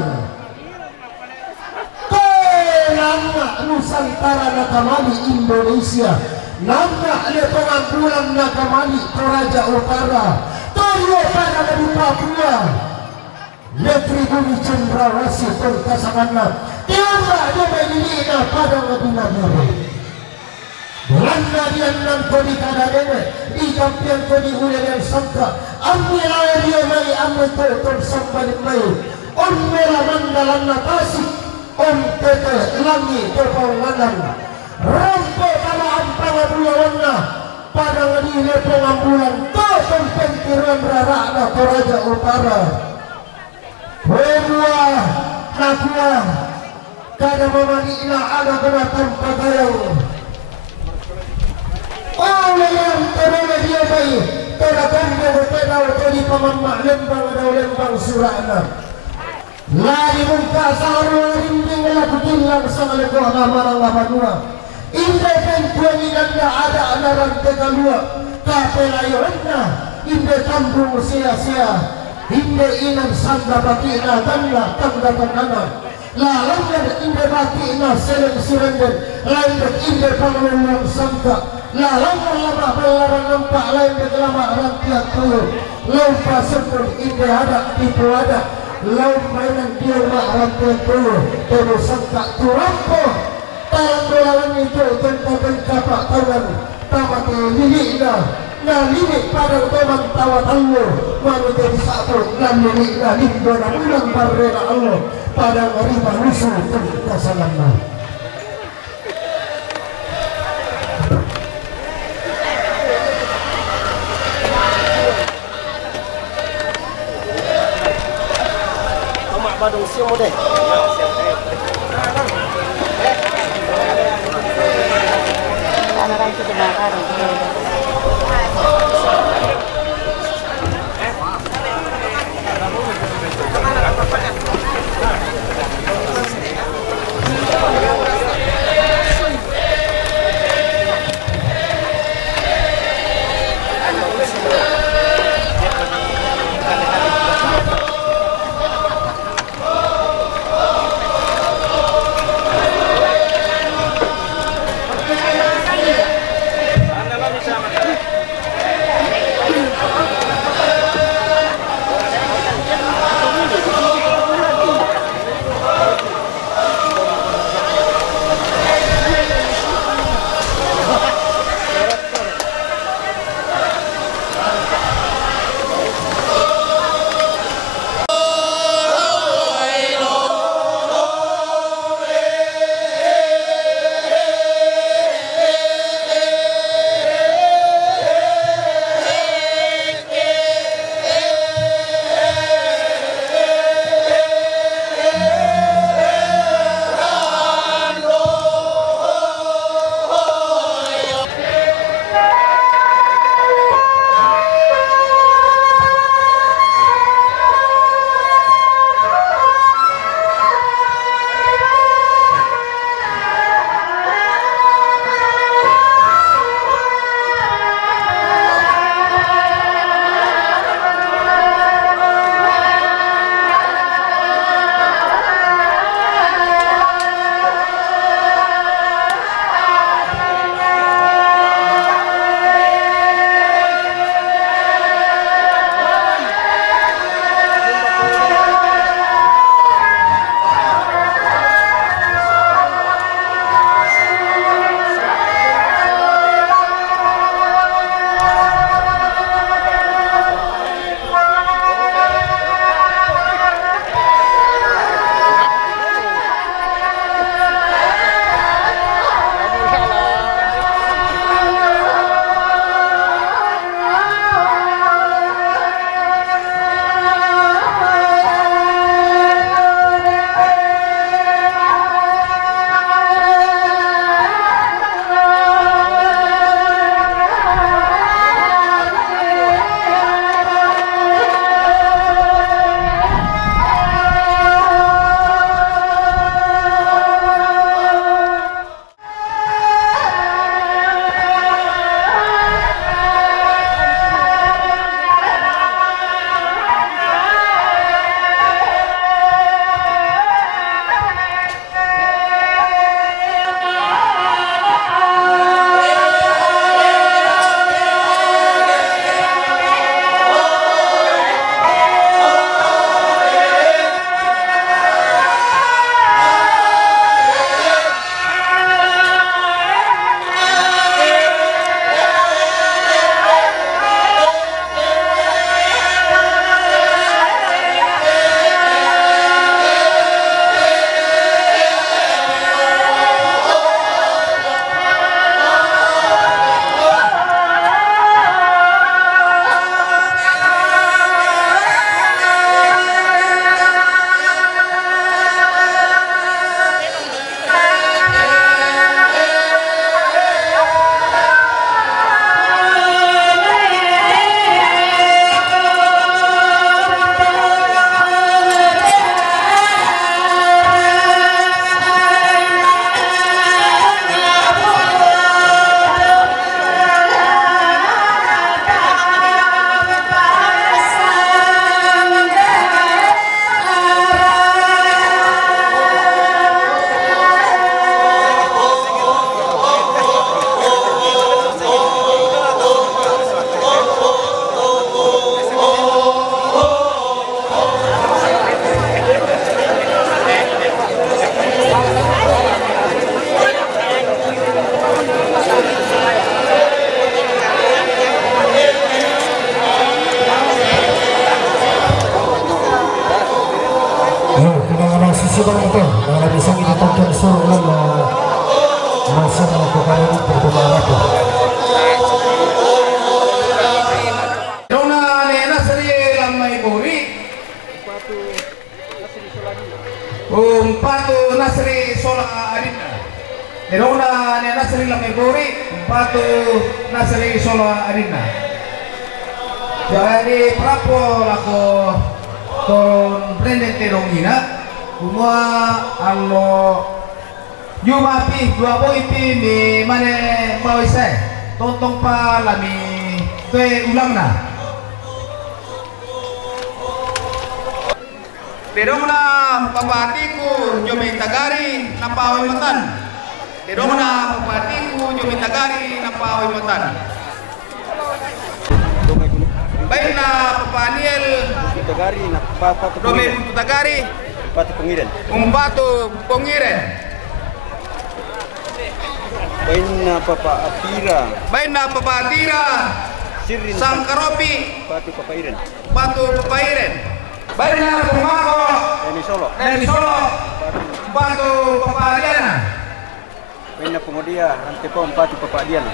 nama Nusantara nakamali Indonesia nama le pengampulan nakamali Toraja Utara Toyo pada di Papua Negeri Bumi Cendrawasih Perkasanganna tiamba dia begini pada nabinagara Belanda dia kodi kada dene di kampian kodi ule yang sangka ambil dia mai ambil totor sampai mai onmela mandalan natasi om tete langi kepanganan rampo pada ampang bulawanna pada ngadi pengambulan toton pentiran rara Toraja Utara Wemua nakua kada mamani ina ada kena tanpa gayau oleh yang terole dia bayi terakan dia berpedal tadi pamamah lembang atau lembang surana lari muka saru rimbing laku tilang sama leko amarang lapanua Inde pentuanginanda ada anaran tegalua kapelayorna inde tambung sia-sia inde inan sanda bakina tanna tanda tanana lalangan inde bakina sereng-serengden lain inde panglulung sangka lalangan lama belaran nampak lain lama rantiat tuyo lupa sempur inde ada tipu ada laut mainan dia rantiat tuyo terus sangka turampo dalam belawan itu tentang kapak tangan tamat lili na lili pada teman tawat Allah mana jadi satu dan lili na lindo na ulang barrera Allah pada ngariba musuh kita salamna Tomak badung siung deh. Orang itu bakar. sidang itu yang bisa kita tonton suruh masa melakukan pertemuan itu. Dona nena seri lamai buri. Umpatu Nasri Sola Adina. Dona nena seri lamai buri. Umpatu Nasri Sola Adina. Jadi prapo lako ton Brandon Terongina. Semua allo Juma pi dua boy pi di mana mau saya tontong pa lami tue ulang na. Terong na papatiku Jomi Tagari na pawai matan. Terong na papatiku Jomi Tagari na pawai matan. Baik na papaniel Tagari na papa Domi Tagari pati pengiren. Umpatu Pongiren. Bain na papa Atira. Baik na papatira Sirin Sangkaropi pati papairen. Batu Papairen. Baik na Pumako Ini Solo. dari Solo Batu Papadiana. Bain na Pemudia Antepom pati papadian.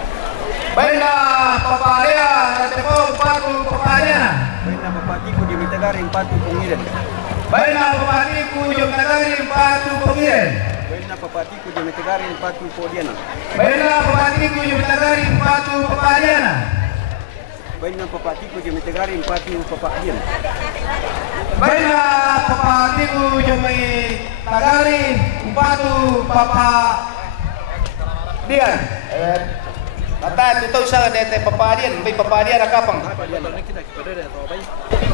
Baik na Papadea Ratepo Batu Papadiana. Bain na papatiku di Mitagari pati pengiren. Baik na papatiku Jognagari Batu Pongiren. Bain na papatiku di Mitagari pati podiana. Baik na papatiku Jognagari Batu Papadiana. Bain na papatiku di Mitagari pati papadian. Baik na papatiku Jomai Tagari Batu Papa Dian. Kata itu sa dete papadian, may papadian na kapang.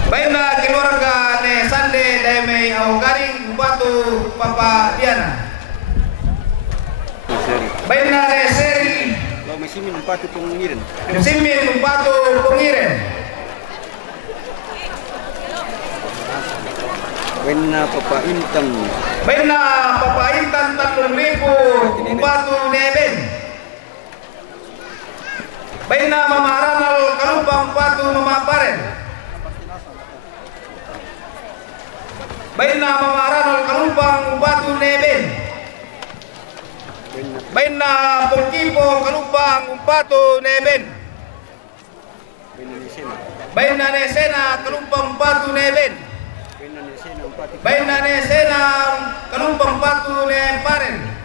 Baik na keluarga ne Sande Deme Augaring Batu Papadiana. Baik na ne Seri Lo mesimin pati pengiren. Simin Batu Pongiren. Bain na papa Intan. Baik na Papaintan 3,000 Batu Neben. Baik na Mamaranal Kalumpang Batu Mamaparen. Baik na Mamaranal Kalumpang Batu Neben. Baik na Pulkipo Kalumpang Batu Neben. Bain na Nisena. Baik na Nesena Kalumpang Batu Neben. Bain na Nisena pati. Baik na Nesena Kalumpang Batu Nemparen.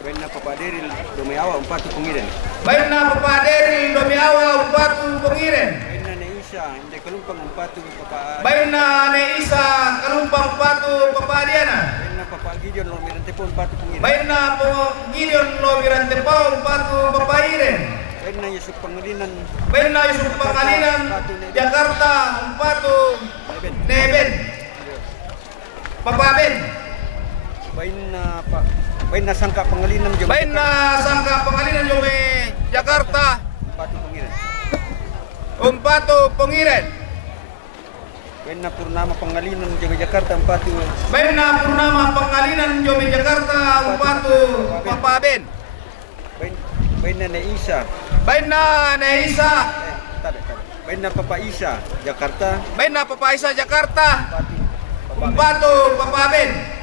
Bain na papaderil Domeawa pati pengiren. Baik na Papaderi Domiawa Batu Pongiren. Bain na Neisa hindi kalumpang pati papa. Baik na Neisa Kalumpang Batu Papadiana. Bain na papa Gideon lo mirante pon pati pengiren. Baik na po Gideon Lobirante Pau Batu Papairen. Bain na Yusuf Pangilinan. Baik na Yusuf Pangalinan Jakarta Batu Neben. Papaben. Bain na Sangka Pangilinan Jom. Baik na Sangka Pangalinan Jome Jakarta pati pengiren. Batu Pongiren. Bain na Purnama Pangalinan Jom Jakarta pati. Baik na Purnama Pangalinan Jome Jakarta Batu Papaben. Bain na Neisa. Baik na Neisa. Bain na Papa Isa Jakarta Baik na Papaisa Jakarta pati. Batu Papaben.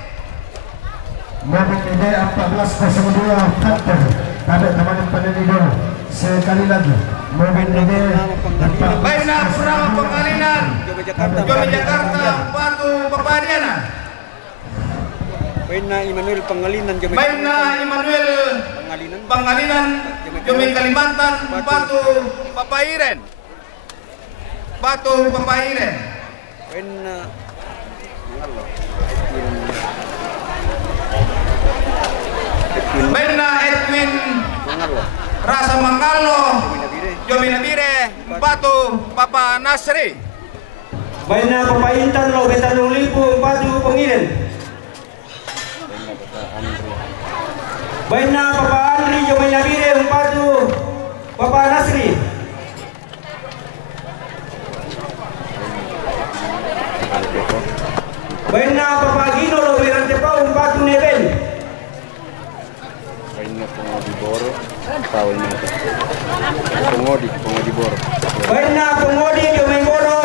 Mobil ini 1402 kantor pada teman pendidik sekali lagi mobil ini Baik na Purnama Pangalinan Jom Jakarta. Jome Jakarta Batu Papadiana. Bain na Immanuel Pangalinan Jom. Baik na Immanuel Pangalinan. Pangalinan Jome Kalimantan Batu Papairen. Batu Papairen. Bain na Mangalo. Baik na Edwin Mangalo. Rasa Mangalo Nabire. Jome Nabire Batu Papa Nasri. Baik na Papaintan lo Betanong Lipo Batu Pongiren. Baik na Papa Andri Jomay Nabire Batu Papa Nasri. Baik na Papa Gino lo Wirante Pau Batu Neben. Bain na Pungodi Boro. Tawal na ito. Pungodi Boro. Baik na Pungodi Jomay Boro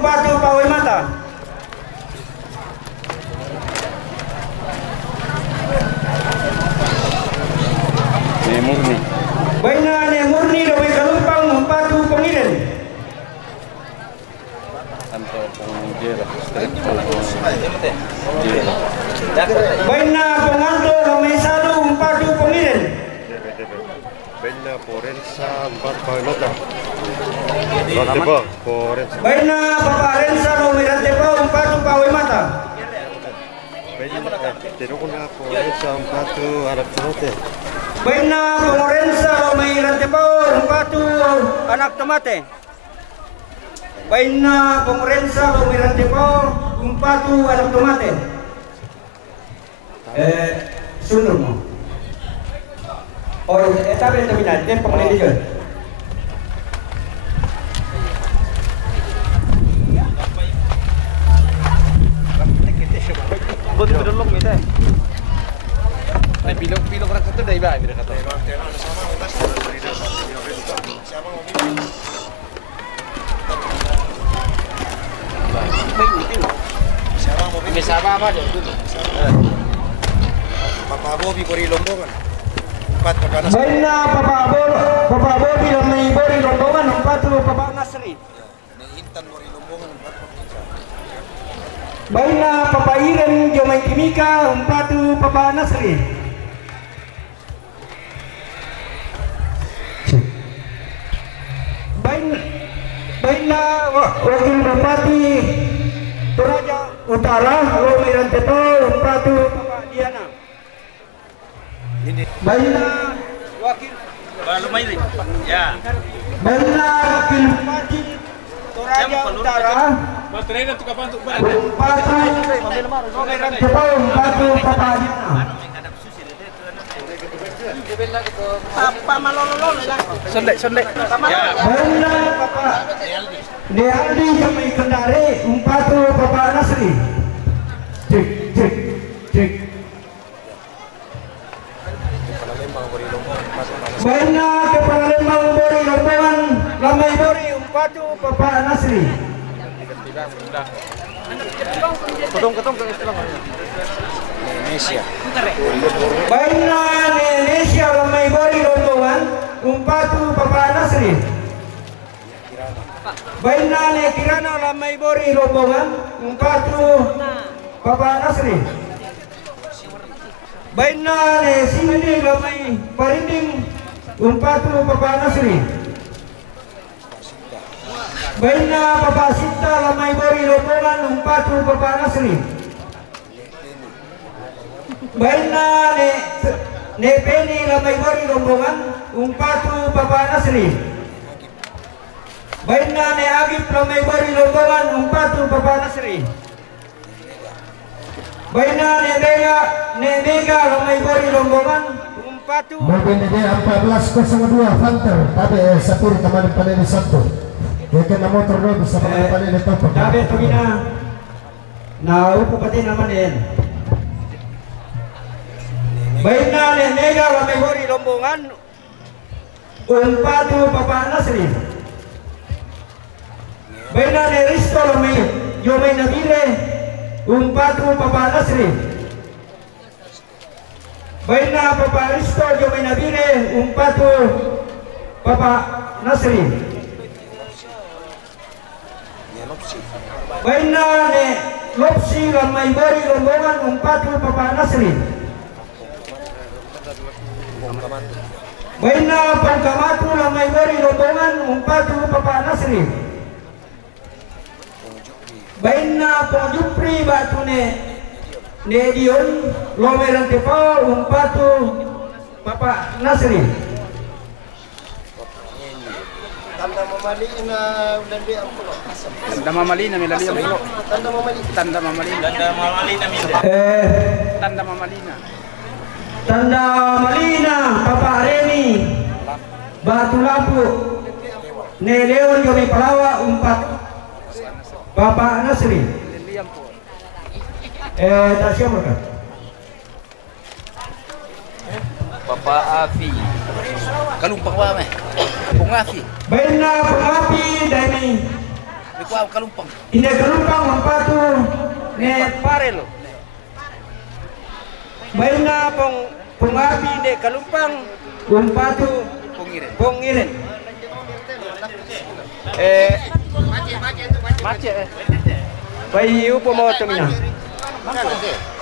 Batu Pawai Mata. Baina penganto ramai satu umpatu pengiren. Baina Forensa 4 Paimata. Ranteba Forensa. Baina Bapak Rensa ramai ranteba umpatu Paimata. Baina Terukuna Forensa 4 Anak Tomate. Baina Forensa ramai ranteba umpatu anak tomate. Baina Forensa ramai ranteba umpatu anak tomate. Sunur mo. Oh, tapi terminal, dia pengen dia. Kau tidak dolong kita. Pilok orang itu dah iba, dia kata. Siapa apa dia? Papa Bobi beri lombongan. Baina Papa Bobi ramai beri lombongan umpatu Papa Nasri. Intan beri lombongan 4. Baina Papa Iren Jomai Timika umpatu Papa Nasri. Baina Wakil Bupati Toraja Utara Romi Ranteto umpatu Papa Diana. Baina Wakil Ya. Baina Wakil Bupati Toraja Utara umpatu Romi Ranteto umpatu Papa Diana. Apa malololo lang. Sondek. Baina Papa Dealdi Jamai Kendari umpatu Papa Nasri. Cek. Baina Kepala Lembang beri lombongan ramai beri umpatu Papa Nasri. Ketong ke Indonesia. Baina Indonesia ramai beri lombongan umpatu Papa Nasri. Baina Kirana ramai beri lombongan umpatu Papa Nasri. Baina Sini ramai parinding umpatu Papa Nasri. Baina Papa Sinta ramai beri lombongan umpatu Papa Nasri. Baina Peni ramai beri lombongan umpatu Papa Nasri. Baina Agip ramai beri lombongan umpatu Papa Nasri. Baina Mega ramai beri lombongan umpatu. Mobil dia 1402 Fanter, tapi Sapir teman panen di satu. Dia kena motor dulu bisa panen di top. Tapi tugina. Nah, upu pati naman din. Baina Mega ramai beri lombongan umpatu Papa Nasri. Baina Risto ramai Jomai Nabile umpatu Papa Nasri. Baina Papa Risto Jomai Nabile umpatu Papa Nasri. Baina Lopsi ramai beri lombongan umpatu Papa Nasri. Baina Pangkamatu ramai beri lombongan umpatu Papa Nasri. Baina Pojupri Batune Nedion Lomeran Tepo umpatu Papa Nasri. Tanda mamalina ulandi ang pulo. Tanda mamalina milali ang pulo. Tanda mamalina. Tanda Malina Papa Reni Batu Lampu Neleon Jomi Palawa umpat Papa Nasri. Tak siapa kan? Papa Afi. Kalumpang ba me? Pungafi. Baina Pungafi Dani. Ikaw kalumpang. Ini kalumpang umpatu ne Parelo. Baina Pungafi ne kalumpang umpatu Pongiren. Macet. Bayu pemoto mina. Mana sih?